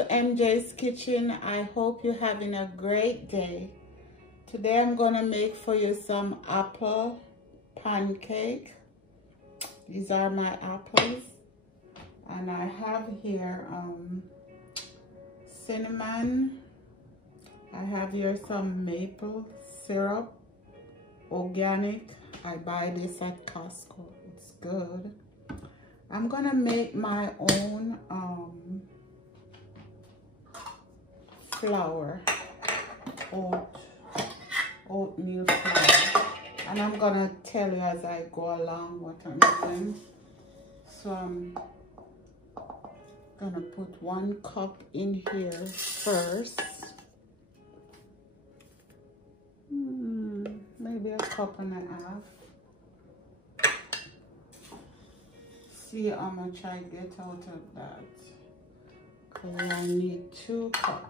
to MJ's Kitchen. I hope you're having a great day. Today I'm gonna make for you some apple pancake. These are my apples, and I have here cinnamon. I have here some maple syrup, organic. I buy this at Costco. It's good. I'm gonna make my own flour, oatmeal flour, and I'm gonna tell you as I go along what I'm doing. So I'm gonna put 1 cup in here first. Maybe 1.5 cups. See how much I get out of that. Because I need 2 cups.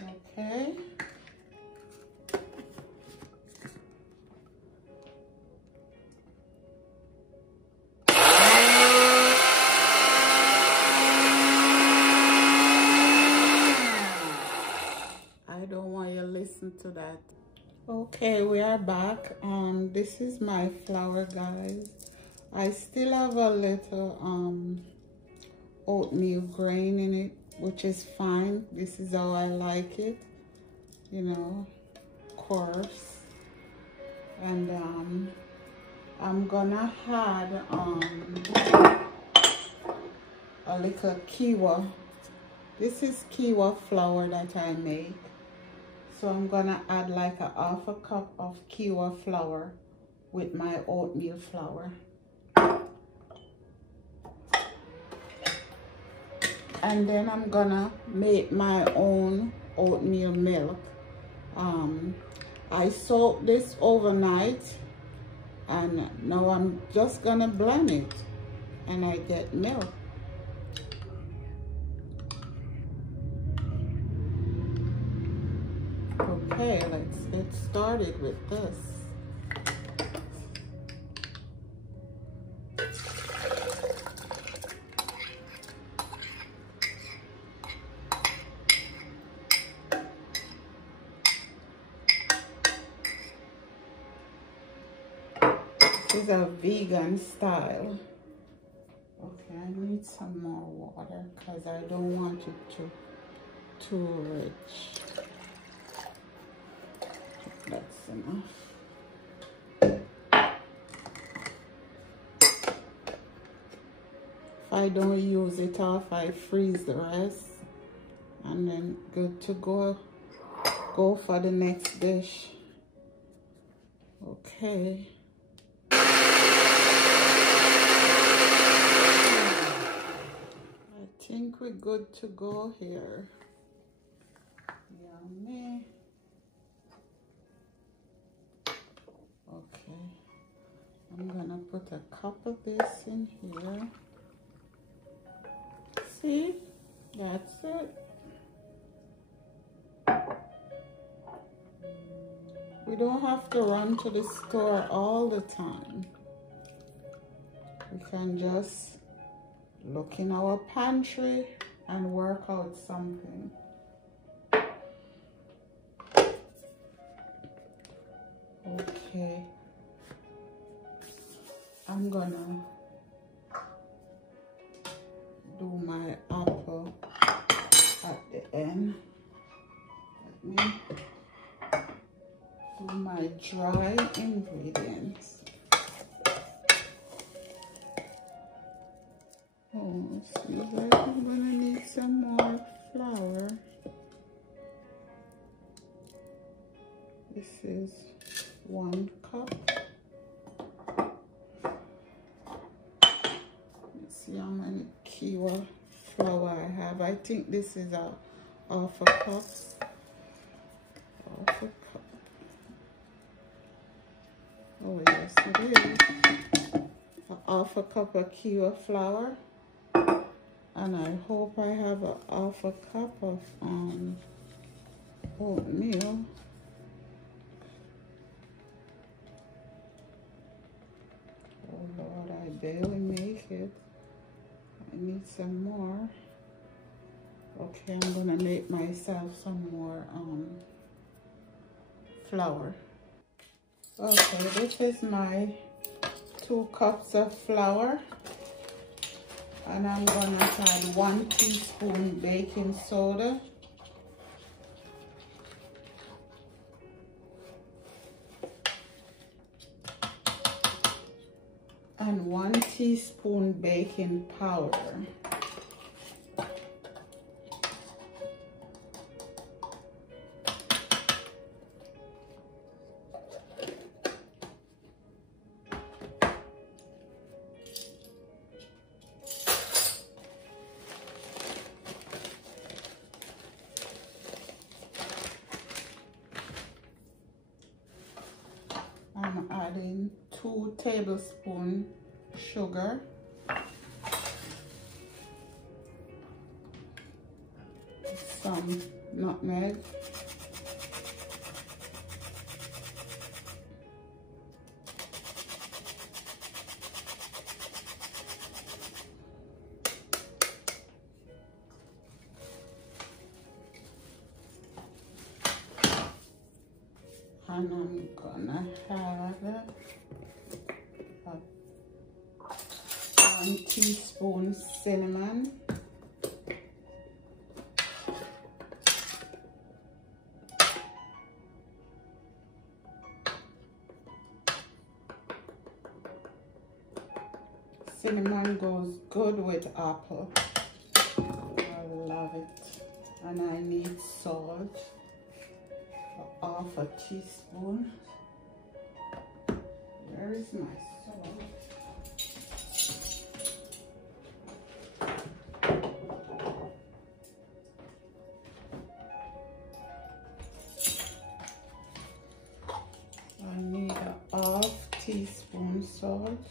Okay. I don't want you to listen to that. Okay, we are back. This is my flour, guys. I still have a little oatmeal grain in it, which is fine. This is how I like it, you know, coarse. And I'm gonna add a little kiwa. This is kiwa flour that I make. So I'm gonna add like 1/2 cup of kiwa flour with my oatmeal flour. And then I'm gonna make my own oatmeal milk. I soaked this overnight, and now I'm just gonna blend it, and I get milk. Okay, let's get started with this. This is a vegan style. Okay, I need some more water because I don't want it too rich. That's enough. If I don't use it off, I freeze the rest, and then good to go for the next dish. Okay. I think we're good to go here. Yummy. Okay, I'm gonna put 1 cup of this in here. See, that's it. We don't have to run to the store all the time. We can just look in our pantry and work out something. Okay, I'm gonna do my apple at the end. Let me do my dry ingredients. Oh, seems like I'm gonna need some more flour. This is 1 cup. Let's see how many kiwa flour I have. I think this is 1/2 cup. 1/2 cup. Oh yes, it is. 1/2 cup of kiwa flour. And I hope I have 1/2 cup of oatmeal. Oh Lord, I barely make it. I need some more. Okay, I'm gonna make myself some more flour. Okay, this is my 2 cups of flour, and I'm gonna add 1 teaspoon baking soda, and 1 teaspoon baking powder. I'm adding 2 tablespoons sugar, some nutmeg, and I'm gonna have 1 teaspoon cinnamon, cinnamon goes good with apple. I love it. And I need salt, 1/2 teaspoon. Where is my salt? I need 1/2 teaspoon salt.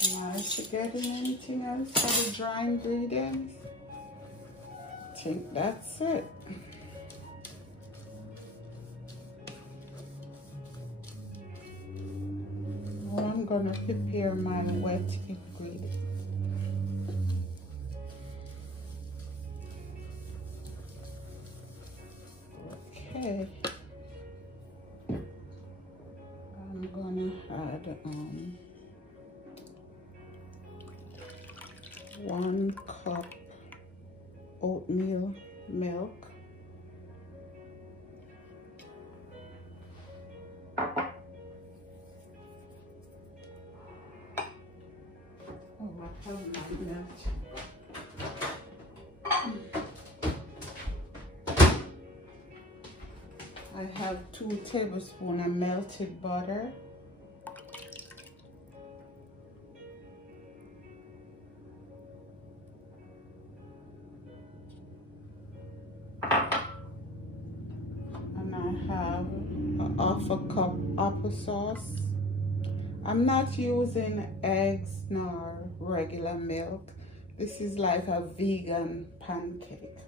Am I forgetting anything else for the dry ingredients? I think that's it. Now I'm gonna prepare my wet ingredients. Okay. I'm gonna add 1 cup oatmeal milk, I have my milk. I have 2 tablespoons of melted butter, and I have 1/2 cup applesauce. I'm not using eggs nor regular milk. This is like a vegan pancake.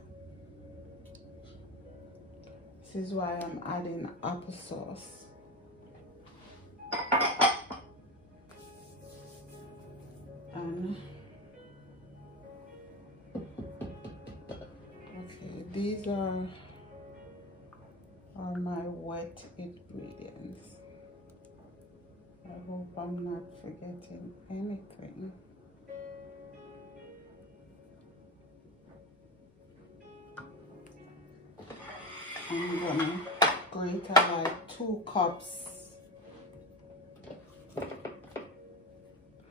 This is why I'm adding applesauce. And okay, these are my wet ingredients. I hope I'm not forgetting anything. I'm gonna grate like 2 cups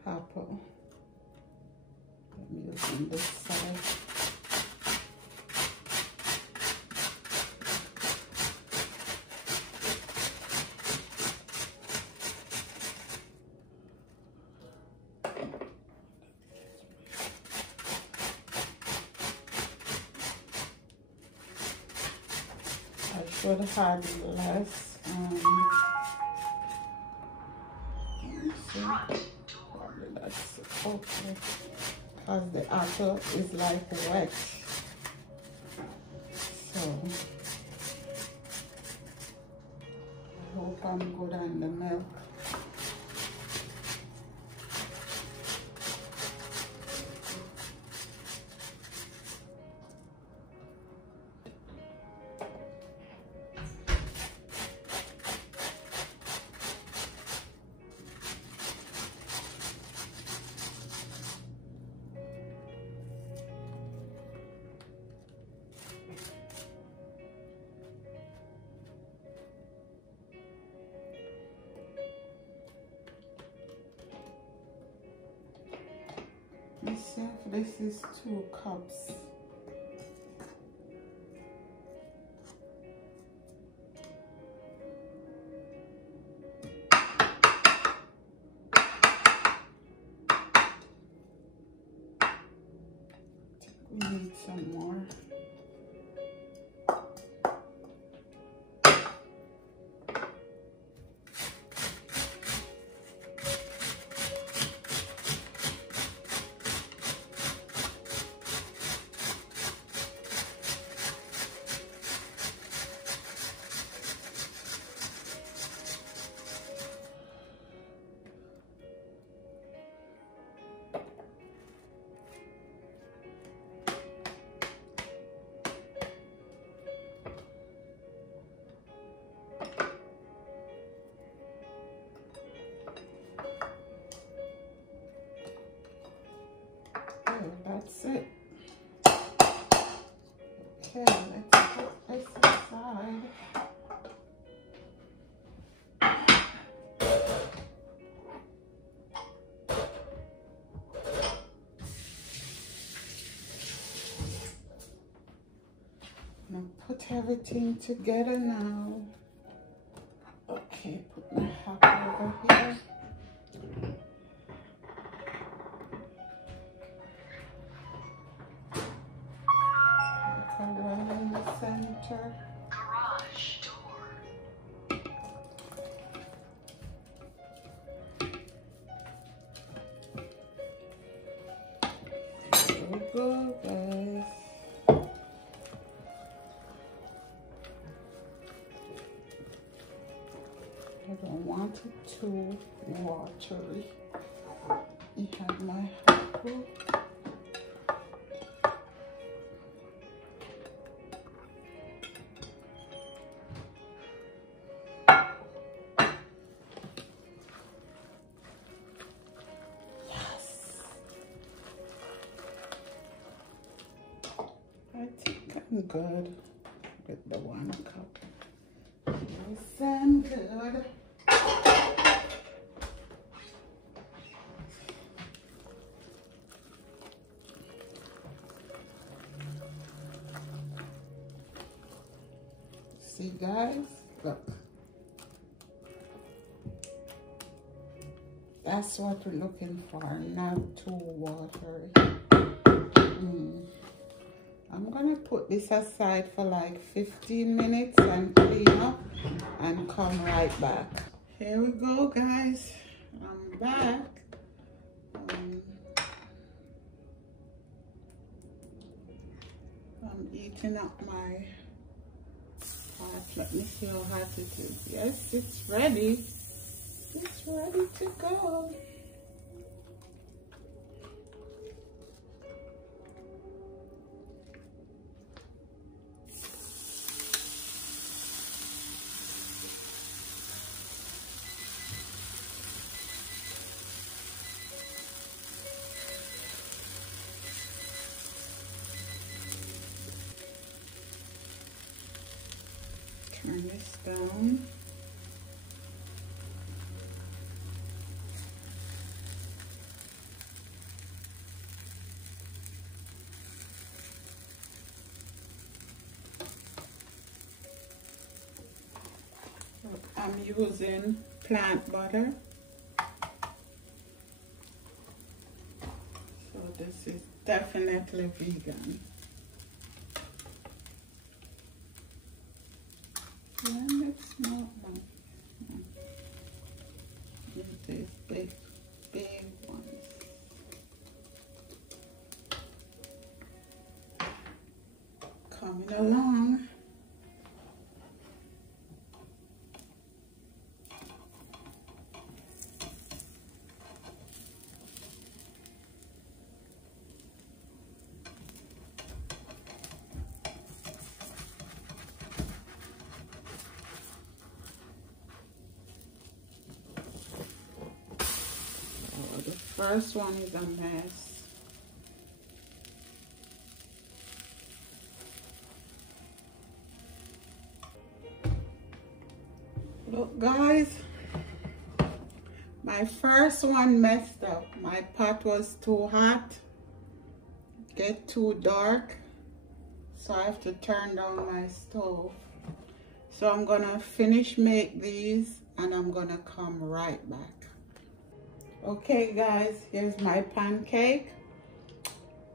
apple. I'm using this side. I should have less. Probably that's okay, because the apple is like wet. So I hope I'm good on the milk. Let's see if this is 2 cups. We need some more. That's it. Okay, let's put this aside. I'm gonna put everything together now. Okay, put my hat over here. Right in the center. Garage door. There we go, guys. I don't want it too watery. I have my apple. I think I'm good with the 1 cup. Yes, I'm good. See, guys, look. That's what we're looking for, not too watery. I'm gonna put this aside for like 15 minutes and clean up and come right back. Here we go, guys. I'm back. I'm eating up my pot. Let me see how hot it is. Yes, it's ready. It's ready to go. Turn this down. I'm using plant butter. So this is definitely vegan. And it's not much. These big ones. Coming along. First one is a mess. Look, guys, my first one messed up. My pot was too hot get too dark, so I have to turn down my stove. So I'm gonna finish make these and I'm gonna come right back. Okay guys, here's my pancake.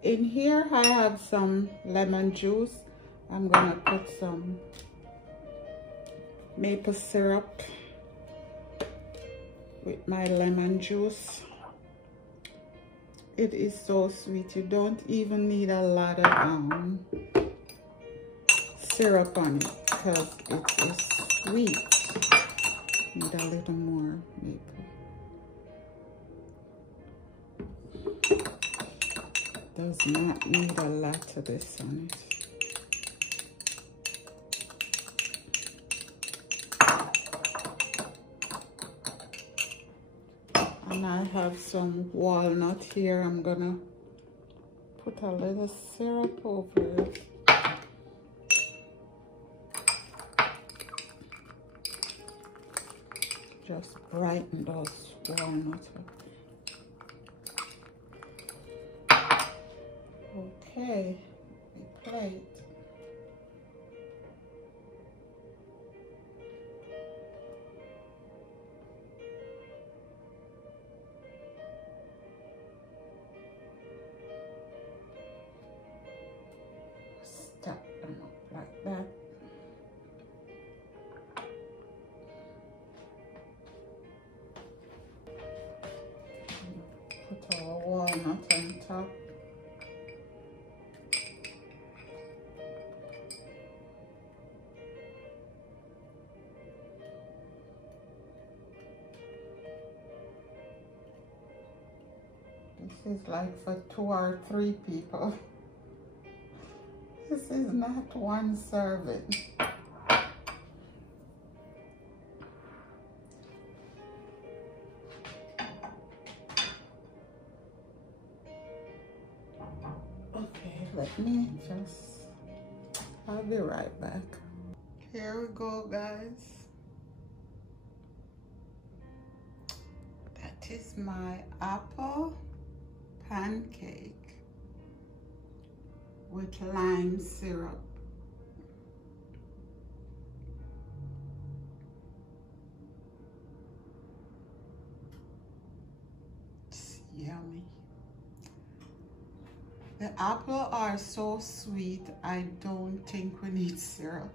In here I have some lemon juice. I'm gonna put some maple syrup with my lemon juice. It is so sweet. You don't even need a lot of syrup on it because it is sweet. Need a little more maple. Does not need a lot of this on it. And I have some walnut here. I'm gonna put a little syrup over it. Just brighten those walnuts up. Okay, a plate. Stack them up like that. Put our walnut on top. This is like for 2 or 3 people. This is not one serving. Okay, let me just, I'll be right back. Here we go, guys. That is my apple pancake with lime syrup. It's yummy. The apple are so sweet, I don't think we need syrup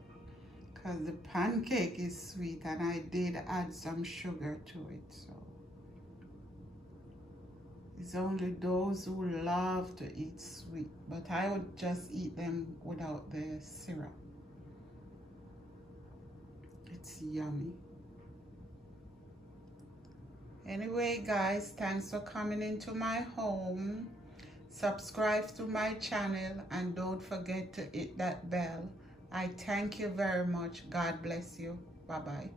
because the pancake is sweet and I did add some sugar to it. So it's only those who love to eat sweet, but I would just eat them without the syrup. It's yummy. Anyway, guys, thanks for coming into my home. Subscribe to my channel and don't forget to hit that bell. I thank you very much. God bless you. Bye-bye.